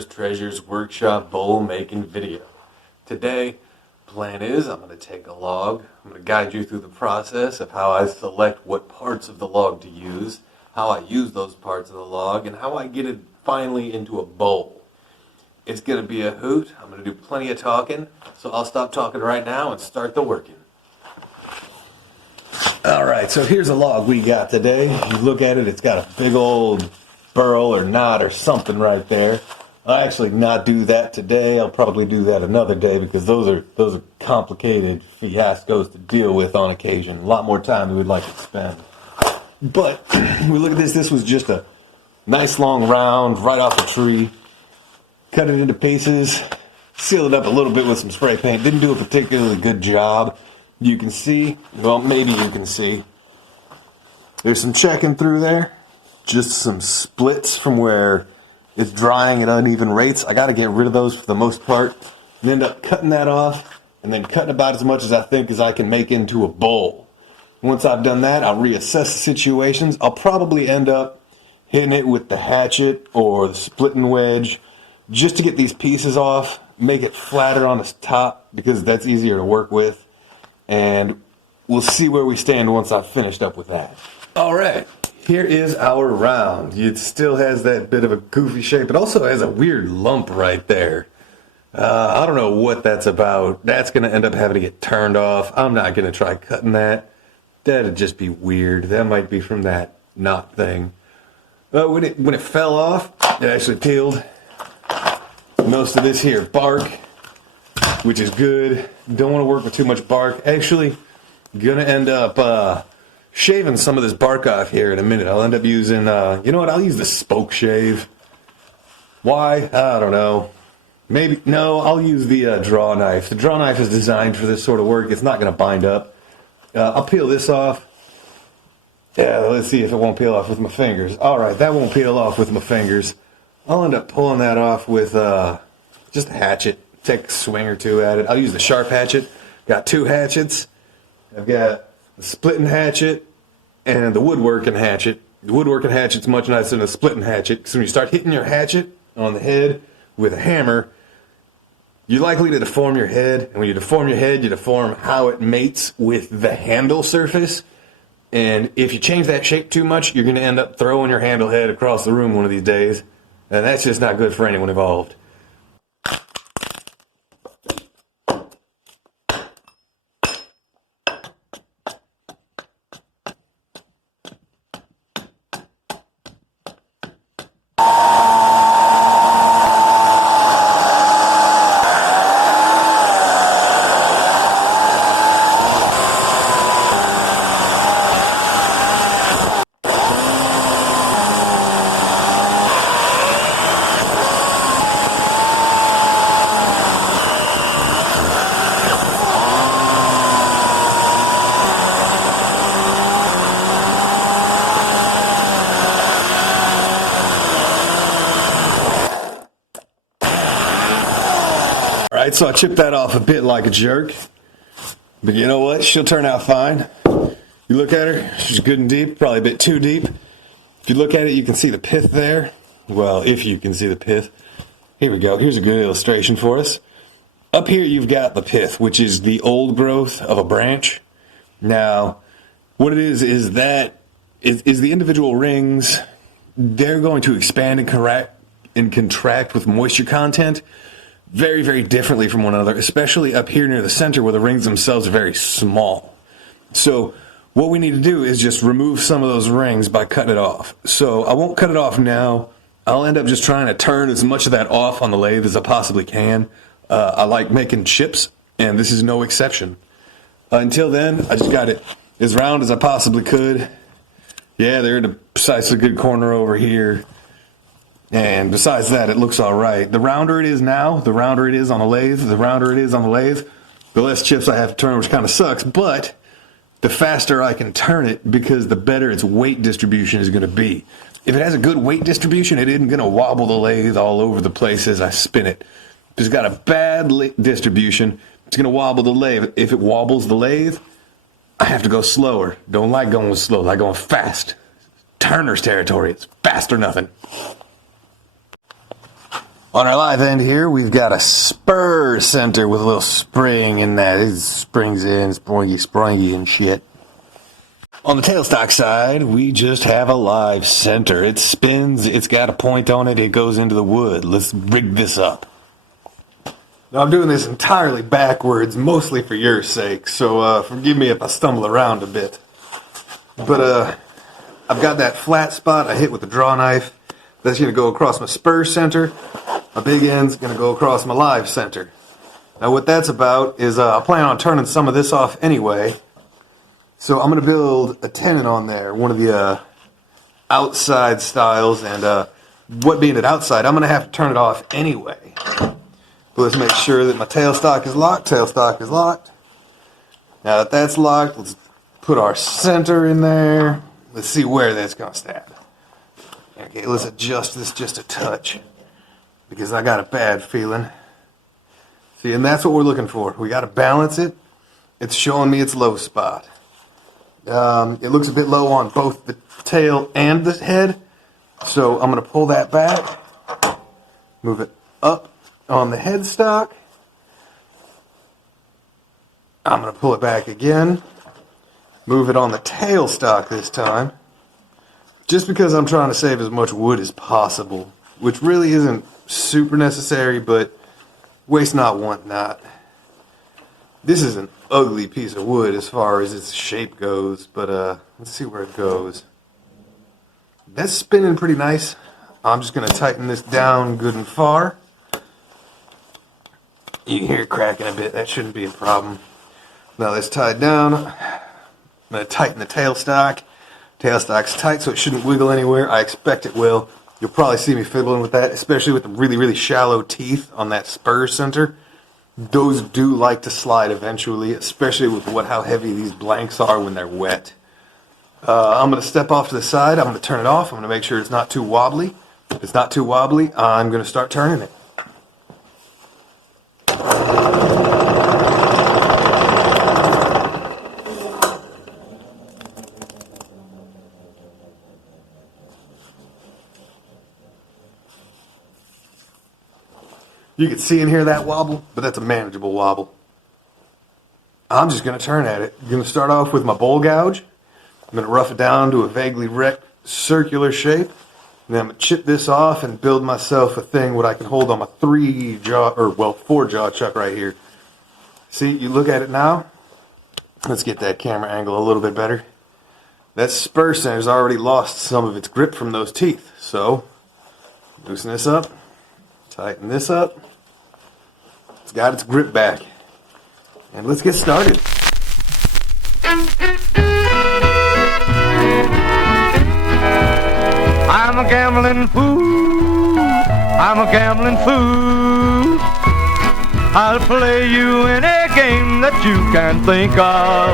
Sarah's Treasures workshop bowl making video. Today, plan is I'm going to take a log, I'm going to guide you through the process of how I select what parts of the log to use, how I use those parts of the log, and how I get it finally into a bowl. It's going to be a hoot. I'm going to do plenty of talking, so I'll stop talking right now and start the working. Alright, so here's a log we got today. You look at it, it's got a big old burl or knot or something right there. I'll actually not do that today. I'll probably do that another day because those are complicated fiascos to deal with on occasion. A lot more time than we'd like to spend. But we look at this was just a nice long round right off the tree. Cut it into pieces, sealed it up a little bit with some spray paint. Didn't do a particularly good job. You can see, well, maybe you can see, there's some checking through there. Just some splits from where it's drying at uneven rates. I got to get rid of those for the most part. And end up cutting that off and then cutting about as much as I think as I can make into a bowl. Once I've done that, I'll reassess the situations. I'll probably end up hitting it with the hatchet or the splitting wedge just to get these pieces off, make it flatter on the top because that's easier to work with. And we'll see where we stand once I've finished up with that. All right. Here is our round. It still has that bit of a goofy shape. It also has a weird lump right there. I don't know what that's about. That's going to end up having to get turned off. I'm not going to try cutting that. That'd just be weird. That might be from that knot thing. But when it fell off, it actually peeled most of this here bark, which is good. Don't want to work with too much bark. Actually, gonna end up shaving some of this bark off here in a minute. I'll end up using, you know what, I'll use the spoke shave. Why? I don't know. Maybe, no, I'll use the draw knife. The draw knife is designed for this sort of work. It's not going to bind up. I'll peel this off. Yeah, let's see if it won't peel off with my fingers. Alright, that won't peel off with my fingers. I'll end up pulling that off with just a hatchet. Take a swing or two at it. I'll use the sharp hatchet. Got two hatchets. I've got the splitting hatchet and the woodworking hatchet. The woodworking hatchet's much nicer than the splitting hatchet. So when you start hitting your hatchet on the head with a hammer, you're likely to deform your head. And when you deform your head, you deform how it mates with the handle surface. And if you change that shape too much, you're going to end up throwing your handle head across the room one of these days. And that's just not good for anyone involved. Alright, so I chipped that off a bit like a jerk. But you know what? She'll turn out fine. You look at her, she's good and deep, probably a bit too deep. If you look at it, you can see the pith there. Well, if you can see the pith. Here we go. Here's a good illustration for us. Up here you've got the pith, which is the old growth of a branch. Now, what it is that the individual rings, they're going to expand and contract with moisture content very, very differently from one another, especially up here near the center where the rings themselves are very small. So what we need to do is just remove some of those rings by cutting it off. So I won't cut it off now. I'll end up just trying to turn as much of that off on the lathe as I possibly can. I like making chips, and this is no exception. Until then, I just got it as round as I possibly could. Yeah, they're in a precisely good corner over here. And besides that, it looks all right. The rounder it is now, the rounder it is on the lathe, the rounder it is on the lathe, the less chips I have to turn, which kind of sucks, but the faster I can turn it because the better its weight distribution is going to be. If it has a good weight distribution, it isn't going to wobble the lathe all over the place as I spin it. If it's got a bad distribution, it's going to wobble the lathe. If it wobbles the lathe, I have to go slower. Don't like going slow, I like going fast. Turner's territory, it's fast or nothing. On our live end here, we've got a spur center with a little spring in that. It springs in, springy and shit. On the tailstock side, we just have a live center. It spins, it's got a point on it, it goes into the wood. Let's rig this up. Now I'm doing this entirely backwards, mostly for your sake, so forgive me if I stumble around a bit. But I've got that flat spot I hit with the draw knife. That's going to go across my spur center. My big end's going to go across my live center. Now what that's about is I plan on turning some of this off anyway. So I'm going to build a tenon on there, one of the outside styles. And what being it outside, I'm going to have to turn it off anyway. But let's make sure that my tailstock is locked. Tailstock is locked. Now that that's locked, let's put our center in there. Let's see where that's going to stab. Okay, let's adjust this just a touch, because I got a bad feeling. See, and that's what we're looking for. We got to balance it. It's showing me its low spot. It looks a bit low on both the tail and the head, so I'm going to pull that back, move it up on the headstock. I'm going to pull it back again, move it on the tailstock this time. Just because I'm trying to save as much wood as possible, which really isn't super necessary, but waste not, want not. This is an ugly piece of wood as far as its shape goes, but let's see where it goes. That's spinning pretty nice. I'm just going to tighten this down good and far. You can hear it cracking a bit. That shouldn't be a problem. Now that's tied down. I'm going to tighten the tailstock. Tailstock's tight, so it shouldn't wiggle anywhere. I expect it will. You'll probably see me fiddling with that, especially with the really, really shallow teeth on that spur center. Those do like to slide eventually, especially with how heavy these blanks are when they're wet. I'm going to step off to the side. I'm going to turn it off. I'm going to make sure it's not too wobbly. If it's not too wobbly, I'm going to start turning it. You can see and hear that wobble, but that's a manageable wobble. I'm just going to turn at it. I'm going to start off with my bowl gouge. I'm going to rough it down to a vaguely circular shape. And then I'm going to chip this off and build myself a thing what I can hold on my 4-jaw chuck right here. See, you look at it now. Let's get that camera angle a little bit better. That spur center's already lost some of its grip from those teeth. So, loosen this up, tighten this up. It's got its grip back. And let's get started. I'm a gambling fool. I'm a gambling fool. I'll play you any game that you can think of.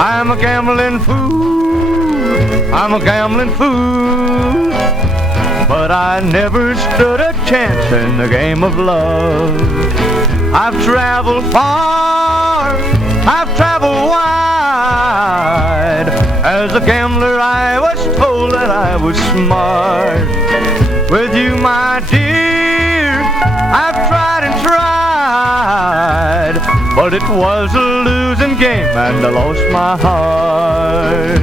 I'm a gambling fool. I'm a gambling fool. But I never stood a chance in the game of love. I've traveled far, I've traveled wide. As a gambler I was told that I was smart. With you, my dear, I've tried and tried, but it was a losing game and I lost my heart.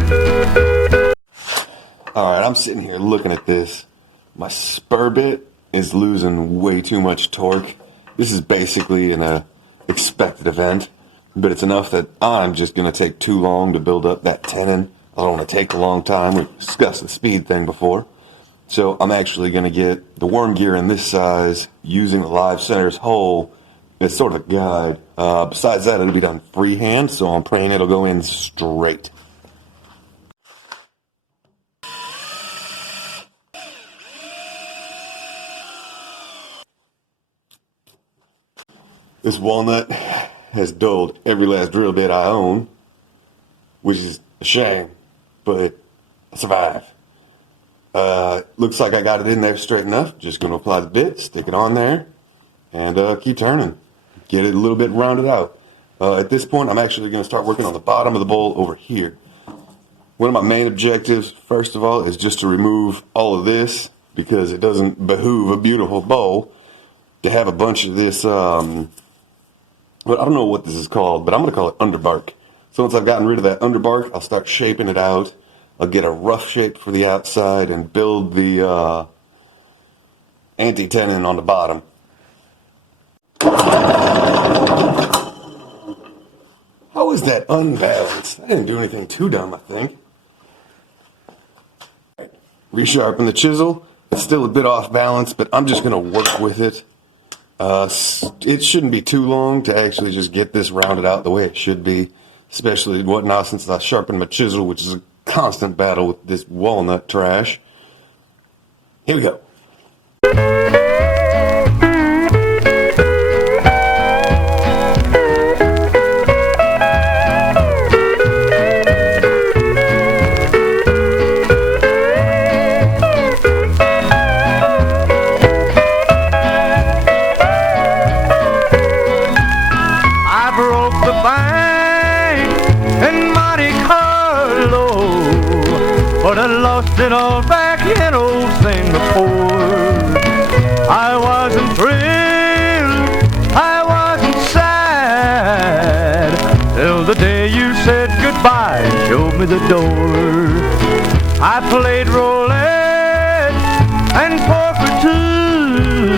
Alright, I'm sitting here looking at this. My spur bit is losing way too much torque. This is basically an expected event, but it's enough that I'm just going to take too long to build up that tenon. I don't want to take a long time. We've discussed the speed thing before. So I'm actually going to get the worm gear in this size using the live center's hole as sort of a guide. Besides that, it'll be done freehand, so I'm praying it'll go in straight. This walnut has dulled every last drill bit I own, which is a shame, but I survived. Looks like I got it in there straight enough. Just going to apply the bit, stick it on there, and keep turning. Get it a little bit rounded out. At this point, I'm actually going to start working on the bottom of the bowl over here. One of my main objectives, first of all, is just to remove all of this because it doesn't behoove a beautiful bowl. to have a bunch of this, well, I don't know what this is called, but I'm going to call it underbark. So once I've gotten rid of that underbark, I'll start shaping it out. I'll get a rough shape for the outside and build the anti-tenon on the bottom. How is that unbalanced? I didn't do anything too dumb, I think. Resharpen the chisel. It's still a bit off balance, but I'm just going to work with it. It shouldn't be too long to actually just get this rounded out the way it should be, especially what now since I sharpened my chisel, which is a constant battle with this walnut trash. Here we go. But I lost it all back in old Singapore. I wasn't thrilled, I wasn't sad, till the day you said goodbye and showed me the door. I played roulette and poker too,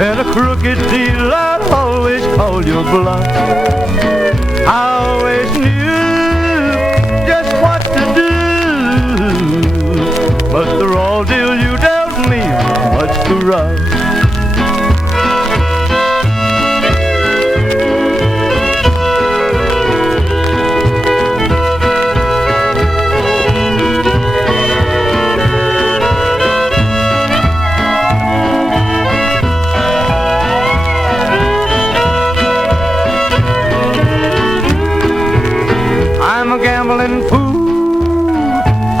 and a crooked deal I'd always call your bluff. I always knew just what to do, but the raw deal you dealt me was much too rough. I'm a gambling fool,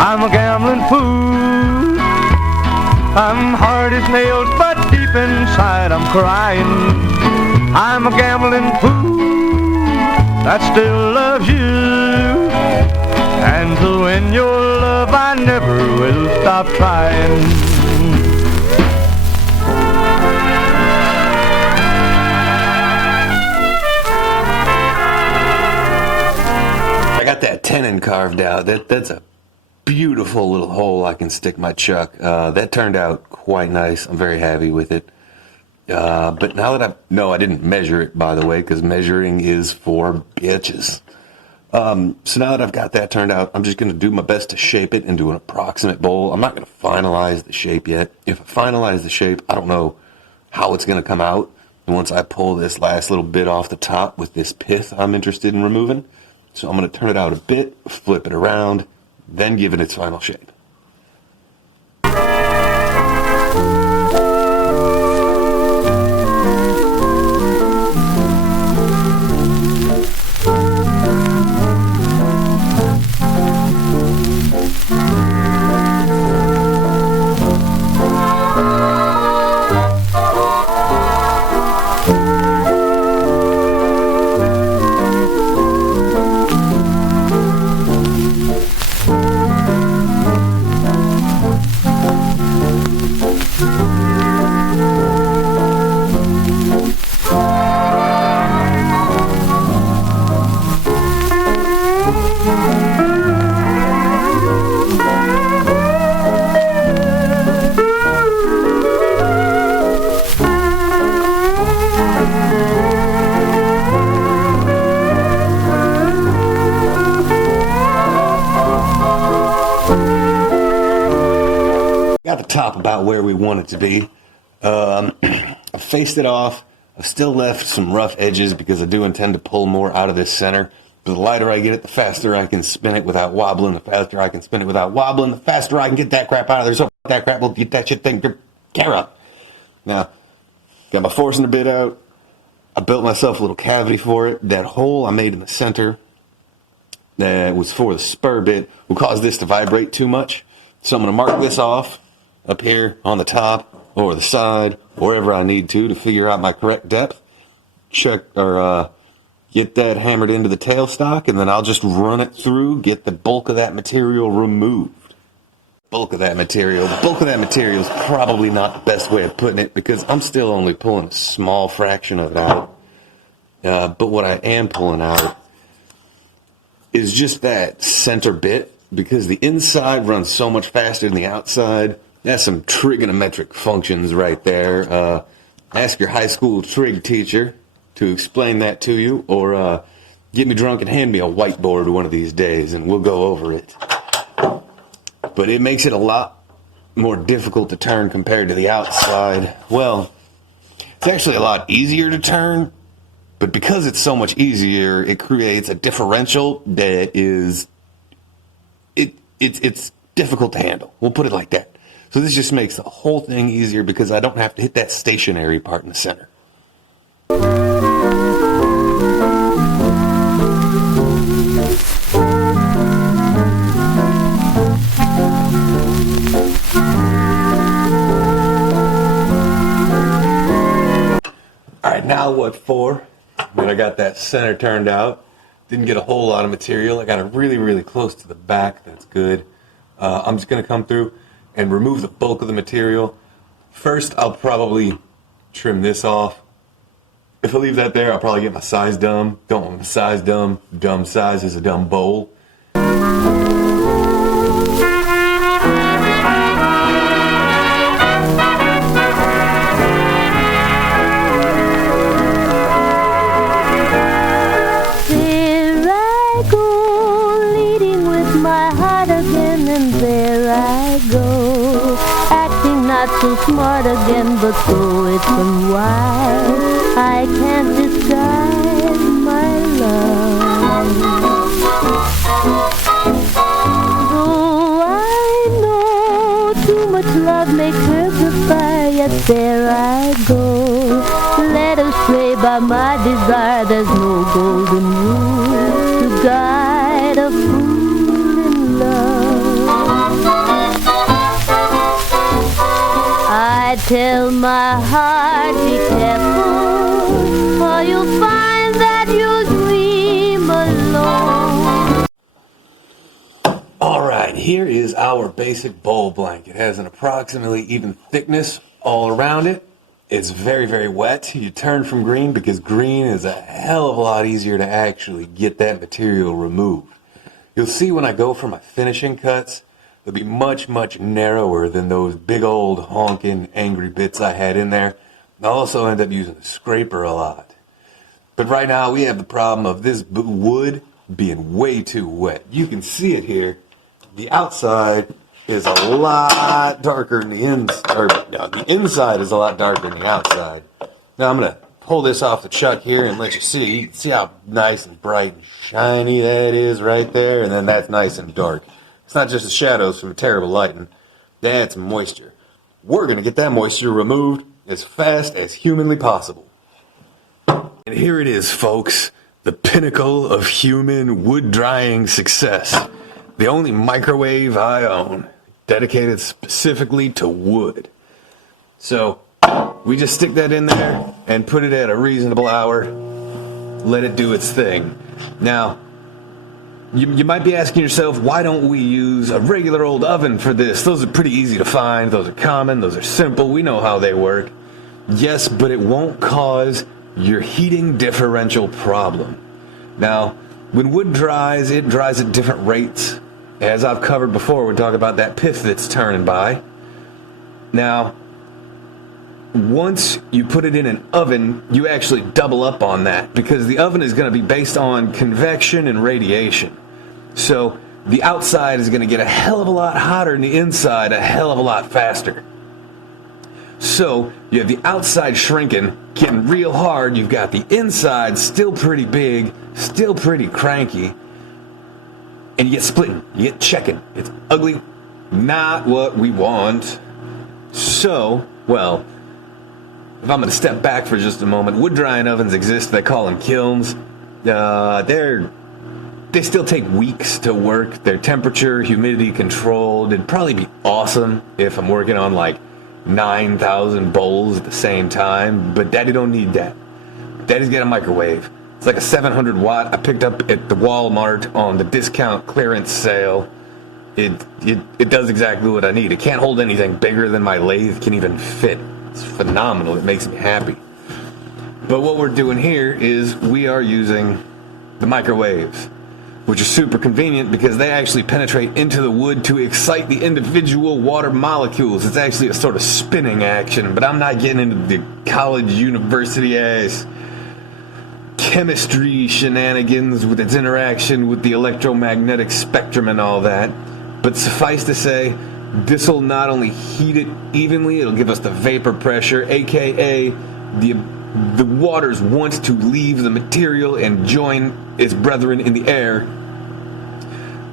I'm a gambling fool. I'm hard as nails, but deep inside I'm crying. I'm a gambling fool that still loves you, and to win your love I never will stop trying. I got that tenon carved out. That's a beautiful little hole I can stick my chuck. That turned out quite nice. I'm very happy with it. But now that I didn't measure it, by the way, because measuring is for bitches. So now that I've got that turned out, I'm just going to do my best to shape it into an approximate bowl. I'm not going to finalize the shape yet. If I finalize the shape, I don't know how it's going to come out. And once I pull this last little bit off the top with this pith I'm interested in removing, so I'm going to turn it out a bit, flip it around, then give it its final shape. Got the top about where we want it to be. I faced it off. I've still left some rough edges because I do intend to pull more out of this center. But the lighter I get it, the faster I can spin it without wobbling. The faster I can spin it without wobbling, the faster I can get that crap out of there. So that crap will get that shit thing care up. Now, got my Forstner bit out. I built myself a little cavity for it. That hole I made in the center that was for the spur bit will cause this to vibrate too much. So I'm going to mark this off up here on the top or the side, wherever I need to figure out my correct depth. Check or get that hammered into the tailstock, and then I'll just run it through, get the bulk of that material removed. bulk of that material. The bulk of that material is probably not the best way of putting it because I'm still only pulling a small fraction of it out. But what I am pulling out is just that center bit, because the inside runs so much faster than the outside. That's some trigonometric functions right there. Ask your high school trig teacher to explain that to you, or get me drunk and hand me a whiteboard one of these days and we'll go over it. But it makes it a lot more difficult to turn compared to the outside. Well, it's actually a lot easier to turn, but because it's so much easier, it creates a differential that is, it's difficult to handle. We'll put it like that. So this just makes the whole thing easier because I don't have to hit that stationary part in the center. Alright, now what for? When I got that center turned out, didn't get a whole lot of material. I got it really, really close to the back. That's good. I'm just going to come through and remove the bulk of the material. First, I'll probably trim this off. If I leave that there, I'll probably get my size dumb. Don't want my size dumb. Dumb size is a dumb bowl. So smart again, but though it's been wild, I can't describe my love. Though I know too much love makes her goodbye, yet there I go, led astray by my desire. There's no golden rule to guide a fool in love. I tell my heart, be careful, or you'll find that you'll dream alone. Alright, here is our basic bowl blanket. It has an approximately even thickness all around it. It's very, very wet. You turn from green because green is a hell of a lot easier to actually get that material removed. You'll see when I go for my finishing cuts, they'll be much, much narrower than those big old honking angry bits I had in there. I'll also end up using a scraper a lot. But right now we have the problem of this wood being way too wet. You can see it here. The outside is a lot darker than the inside. The inside is a lot darker than the outside. Now I'm going to pull this off the chuck here and let you see. You can see how nice and bright and shiny that is right there. And then that's nice and dark. It's not just the shadows from terrible lighting. That's moisture. We're going to get that moisture removed as fast as humanly possible. And here it is, folks. The pinnacle of human wood drying success. The only microwave I own, dedicated specifically to wood. So, we just stick that in there and put it at a reasonable hour. Let it do its thing. Now, you might be asking yourself, why don't we use a regular old oven for this? Those are pretty easy to find. Those are common. Those are simple. We know how they work. Yes, but it won't cause your heating differential problem. Now, when wood dries, it dries at different rates. As I've covered before, we talk about that pith that's turning by. Now, once you put it in an oven, you actually double up on that because the oven is going to be based on convection and radiation. So the outside is going to get a hell of a lot hotter than the inside a hell of a lot faster. So you have the outside shrinking, getting real hard. You've got the inside still pretty big, still pretty cranky. And you get splitting, you get checking. It's ugly, not what we want. So, well, if I'm going to step back for just a moment, wood drying ovens exist. They call them kilns. They still take weeks to work. They're temperature, humidity controlled. It'd probably be awesome if I'm working on like 9,000 bowls at the same time, but Daddy don't need that. Daddy's got a microwave. It's like a 700 watt I picked up at the Walmart on the discount clearance sale it does exactly what I need. It can't hold anything bigger than my lathe can even fit. It's phenomenal. It makes me happy. But what we're doing here is we are using the microwaves, which is super convenient because they actually penetrate into the wood to excite the individual water molecules. It's actually a sort of spinning action, but I'm not getting into the college, university ass chemistry shenanigans with its interaction with the electromagnetic spectrum and all that. But suffice to say, this will not only heat it evenly, it'll give us the vapor pressure, aka the waters wants to leave the material and join its brethren in the air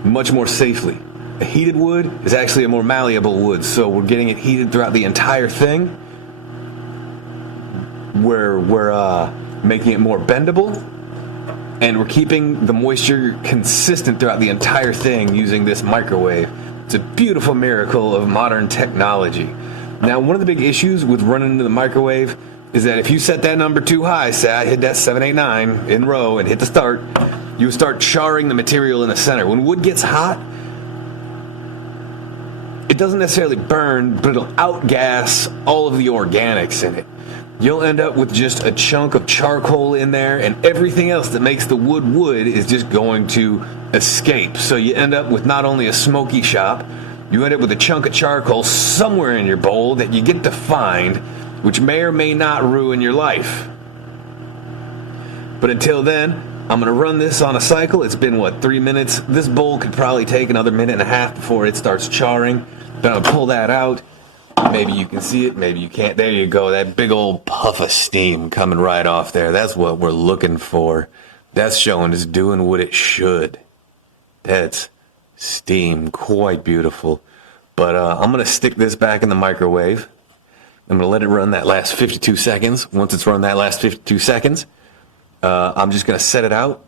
much more safely. A heated wood is actually a more malleable wood, so we're getting it heated throughout the entire thing. We're making it more bendable, and we're keeping the moisture consistent throughout the entire thing using this microwave. It's a beautiful miracle of modern technology. Now, one of the big issues with running into the microwave is that if you set that number too high, say I hit that 789 in row and hit the start, you start charring the material in the center. When wood gets hot, it doesn't necessarily burn, but it'll outgas all of the organics in it. You'll end up with just a chunk of charcoal in there, and everything else that makes the wood wood is just going to escape. So you end up with not only a smoky shop, you end up with a chunk of charcoal somewhere in your bowl that you get to find, which may or may not ruin your life. But until then, I'm going to run this on a cycle. It's been, 3 minutes? This bowl could probably take another minute and a half before it starts charring. Then I'll pull that out. Maybe you can see it, maybe you can't. There you go, that big old puff of steam coming right off there. That's what we're looking for. That's showing it's doing what it should. That's steam, quite beautiful. But I'm going to stick this back in the microwave. I'm going to let it run that last 52 seconds. Once it's run that last 52 seconds, I'm just going to set it out.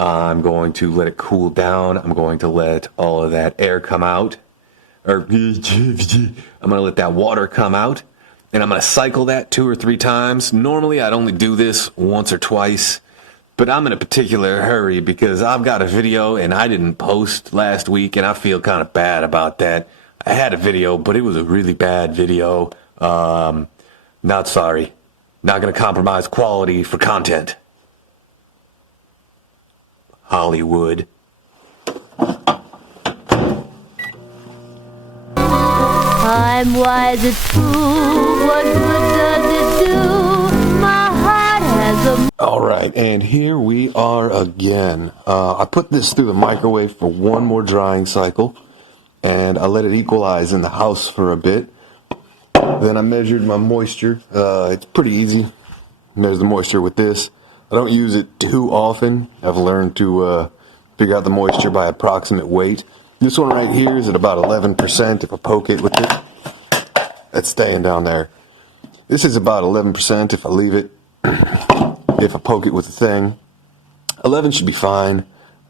I'm going to let it cool down. I'm going to let all of that air come out. I'm going to let that water come out. And I'm going to cycle that 2 or 3 times. Normally, I'd only do this once or twice. But I'm in a particular hurry because I've got a video and I didn't post last week. And I feel kind of bad about that. I had a video, but it was a really bad video. Not sorry. Not going to compromise quality for content. Hollywood. I'm wise, it's true. What good does it do? My heart has a... All right, and here we are again. I put this through the microwave for one more drying cycle, and I let it equalize in the house for a bit. Then I measured my moisture. It's pretty easy. Measure the moisture with this. I don't use it too often. I've learned to figure out the moisture by approximate weight. This one right here is at about 11%. If I poke it with it, that's staying down there. This is about 11% if I leave it. If I poke it with the thing, 11 should be fine.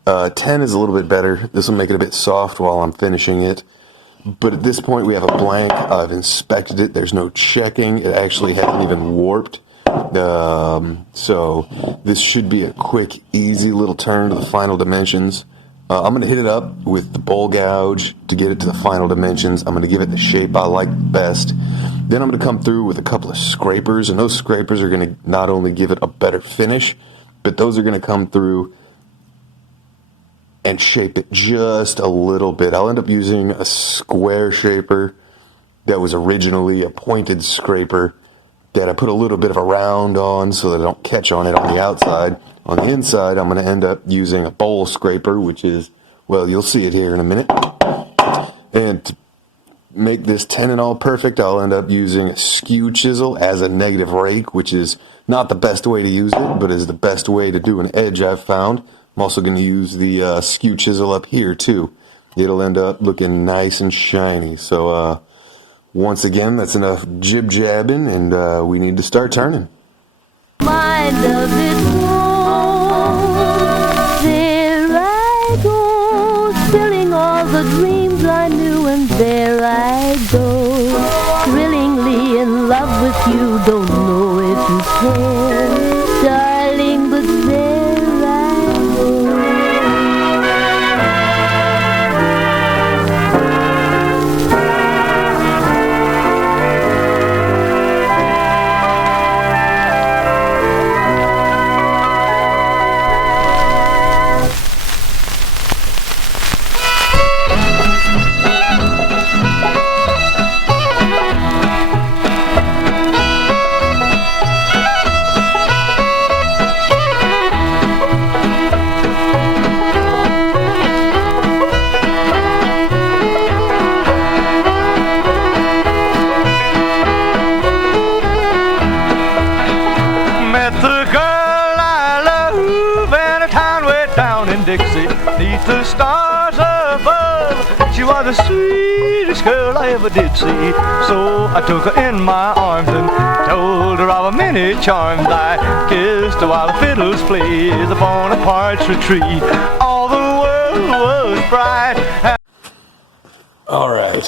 10 is a little bit better. This will make it a bit soft while I'm finishing it. But at this point, we have a blank. I've inspected it. There's no checking. It actually hasn't even warped. So this should be a quick, easy little turn to the final dimensions. I'm going to hit it up with the bowl gouge to get it to the final dimensions. I'm going to give it the shape I like best. Then I'm going to come through with a couple of scrapers, and those scrapers are going to not only give it a better finish, but those are going to come through and shape it just a little bit. I'll end up using a square shaper that was originally a pointed scraper that I put a little bit of a round on so that I don't catch on it on the outside. On the inside, I'm going to end up using a bowl scraper, which is, well, you'll see it here in a minute. And to make this 10 and all perfect, I'll end up using a skew chisel as a negative rake, which is not the best way to use it, but is the best way to do an edge I've found. I'm also going to use the skew chisel up here, too. It'll end up looking nice and shiny. So, once again, that's enough jib-jabbing, and we need to start turning. My love is warm. There I go, spilling all the dreams I knew, and there I go, thrillingly in love with you. Don't know if you care, darling, but there I go. Dixie, neath the stars above. She was the sweetest girl I ever did see. So I took her in my arms and told her of many charms. I kissed her while the fiddles played upon a partridge tree. All the world was bright. All right,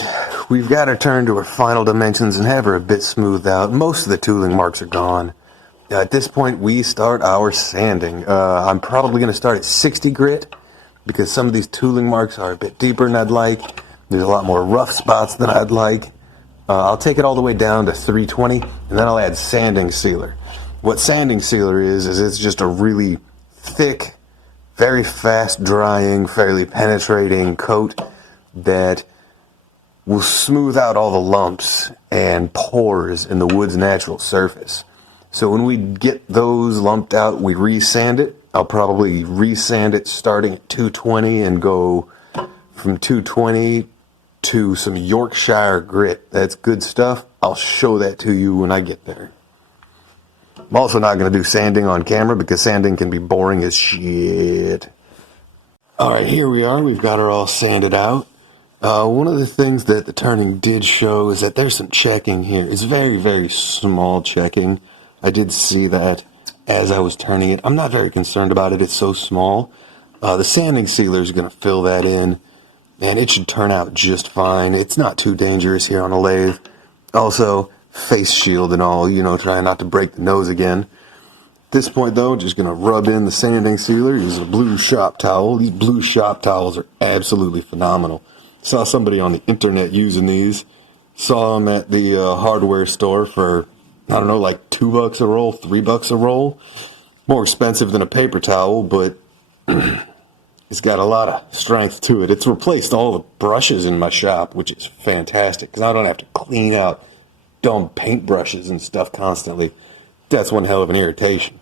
we've got her turned to her final dimensions and have her a bit smoothed out. Most of the tooling marks are gone. At this point, we start our sanding. I'm probably going to start at 60 grit because some of these tooling marks are a bit deeper than I'd like. There's a lot more rough spots than I'd like. I'll take it all the way down to 320, and then I'll add sanding sealer. What sanding sealer is it's just a really thick, very fast drying, fairly penetrating coat that will smooth out all the lumps and pores in the wood's natural surface. So when we get those lumped out, we resand it. I'll probably resand it starting at 220 and go from 220 to some Yorkshire grit. That's good stuff. I'll show that to you when I get there. I'm also not going to do sanding on camera because sanding can be boring as shit. All right, here we are. We've got her all sanded out. One of the things that the turning did show is that there's some checking here. It's very, very small checking. I did see that as I was turning it. I'm not very concerned about it. It's so small. The sanding sealer is going to fill that in, and it should turn out just fine. It's not too dangerous here on the lathe. Also, face shield and all, trying not to break the nose again. At this point, though, just going to rub in the sanding sealer. Use a blue shop towel. These blue shop towels are absolutely phenomenal. Saw somebody on the internet using these. Saw them at the hardware store for, I don't know, like $2 a roll, $3 a roll. More expensive than a paper towel, but it's got a lot of strength to it. It's replaced all the brushes in my shop, which is fantastic, because I don't have to clean out dumb paint brushes and stuff constantly. That's one hell of an irritation.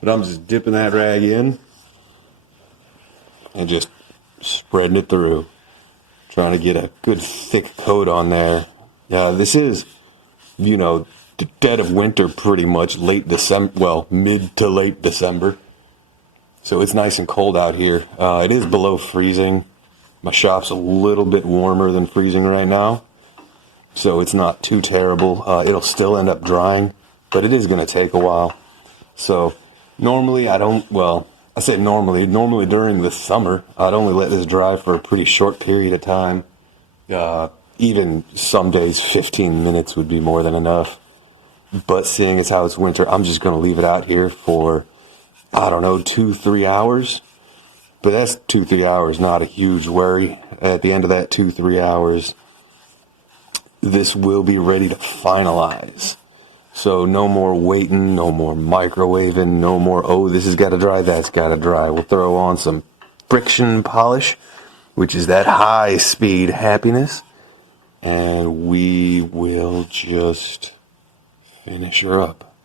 But I'm just dipping that rag in and just spreading it through. Trying to get a good thick coat on there. Yeah, this is, the dead of winter pretty much, late December, well, mid to late December. So it's nice and cold out here. It is below freezing. My shop's a little bit warmer than freezing right now. So it's not too terrible. It'll still end up drying, but it is going to take a while. So normally I say normally during the summer, I'd only let this dry for a pretty short period of time. Even some days, 15 minutes would be more than enough. But seeing as how it's winter, I'm just going to leave it out here for, 2-3 hours. But that's 2-3 hours, not a huge worry. At the end of that 2-3 hours, this will be ready to finalize. So no more waiting, no more microwaving, no more, this has got to dry, that's got to dry. We'll throw on some friction polish, which is that high-speed happiness, and we will just finish her up.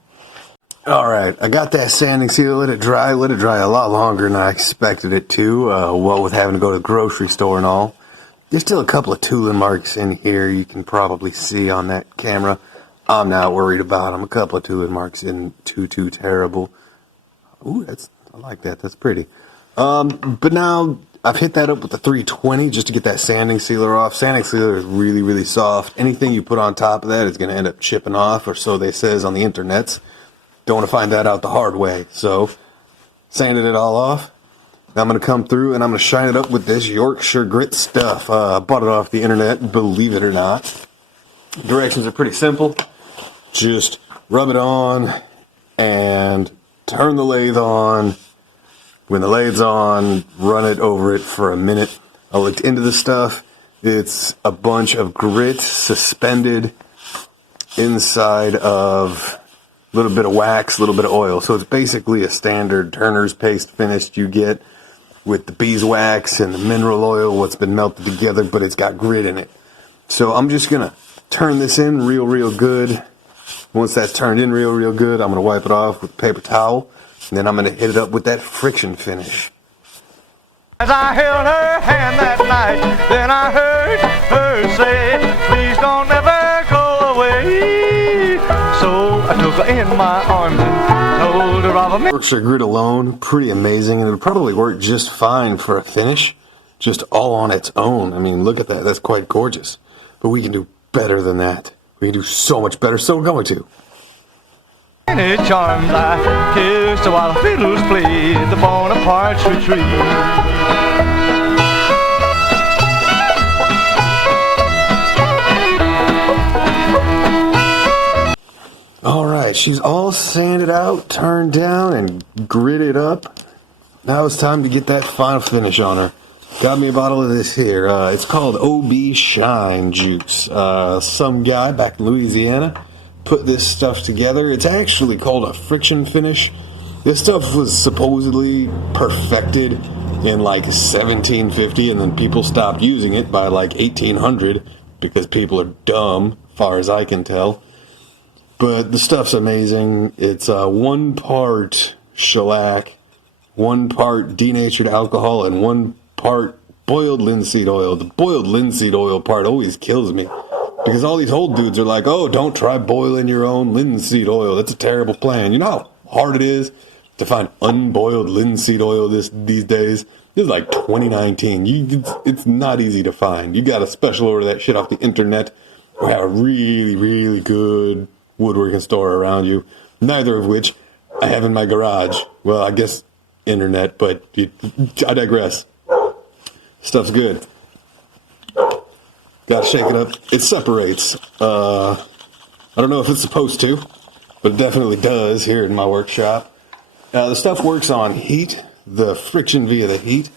All right, I got that sanding seal, let it dry a lot longer than I expected it to, what with having to go to the grocery store and all. There's still a couple of tooling marks in here you can probably see on that camera. I'm not worried about them. A couple of tooling marks isn't too terrible. Ooh, I like that. That's pretty. But now I've hit that up with the 320 just to get that sanding sealer off. Sanding sealer is really, really soft. Anything you put on top of that is going to end up chipping off, or so they says on the internets. Don't want to find that out the hard way. So, sanded it all off. Now I'm going to come through and I'm going to shine it up with this Yorkshire grit stuff. I bought it off the internet, believe it or not. Directions are pretty simple. Just rub it on and turn the lathe on. When the lathe's on, run it over it for a minute. I looked into the stuff. It's a bunch of grit suspended inside of a little bit of wax, a little bit of oil. So it's basically a standard Turner's paste finish you get with the beeswax and the mineral oil, what's been melted together, but it's got grit in it. So I'm just going to turn this in real good. Once that's turned in real good, I'm going to wipe it off with a paper towel, and then I'm going to hit it up with that friction finish. As I held her hand that night, then I heard her say, please don't ever go away. So I took her in my arms and told her of a Works are grit alone, pretty amazing, and it would probably work just fine for a finish, just all on its own. I mean, look at that, that's quite gorgeous. But we can do better than that. We can do so much better, so we're going to. many charms I kissed while the fiddles played the Bonaparte's retreat. Alright, she's all sanded out, turned down, and gritted up. Now it's time to get that final finish on her. Got me a bottle of this here. It's called OB Shine Juice. Some guy back in Louisiana put this stuff together. It's actually called a friction finish. This stuff was supposedly perfected in like 1750, and then people stopped using it by like 1800 because people are dumb, far as I can tell. But the stuff's amazing. It's 1 part shellac, 1 part denatured alcohol, and 1 part boiled linseed oil. The boiled linseed oil part always kills me because all these old dudes are like, oh, don't try boiling your own linseed oil. That's a terrible plan. You know how hard it is to find unboiled linseed oil these days? This is like 2019. It's not easy to find. You got to special order that shit off the internet or have a really, really good woodworking store around you, neither of which I have in my garage. Well, I guess internet, but I digress. Stuff's good. Gotta shake it up. It separates. I don't know if it's supposed to, but it definitely does here in my workshop. The stuff works on heat, the friction via the heat.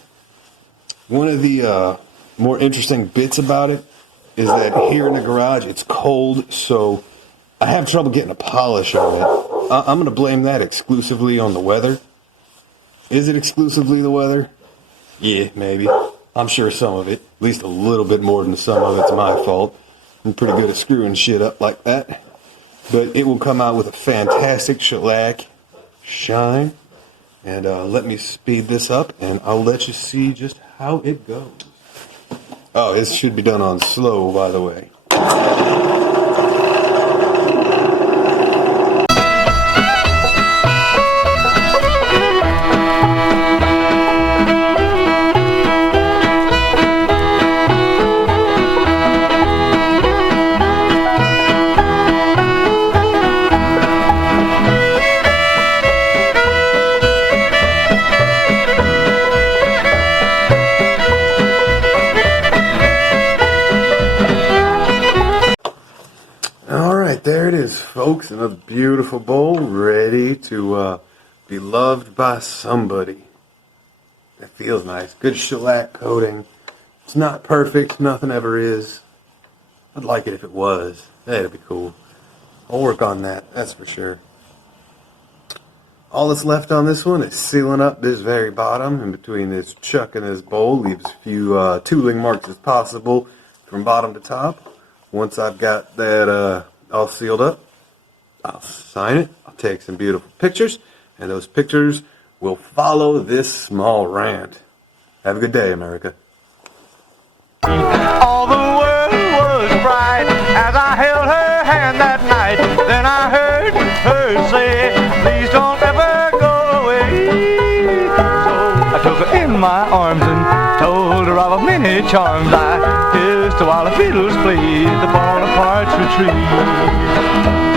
One of the more interesting bits about it is that here in the garage it's cold, so I have trouble getting a polish on it. I'm going to blame that exclusively on the weather. Is it exclusively the weather? Yeah, maybe. I'm sure some of it, at least a little bit more than some of it's my fault. I'm pretty good at screwing shit up like that. But it will come out with a fantastic shellac shine. And let me speed this up and I'll let you see just how it goes. Oh, this should be done on slow, by the way. There it is, folks, another beautiful bowl ready to be loved by somebody. It feels nice. Good shellac coating. It's not perfect. Nothing ever is. I'd like it if it was. That'd be cool. I'll work on that. That's for sure. All that's left on this one is sealing up this very bottom in between this chuck and this bowl. Leaves as few tooling marks as possible from bottom to top. Once I've got that all sealed up, I'll sign it, I'll take some beautiful pictures, and those pictures will follow this small rant. Have a good day, America. All the world was bright as I held her hand that night. Then I heard her say, please don't ever go away. So I took her in my arms and told her of many charms I kissed while the fiddles played the Bonaparte's retreat.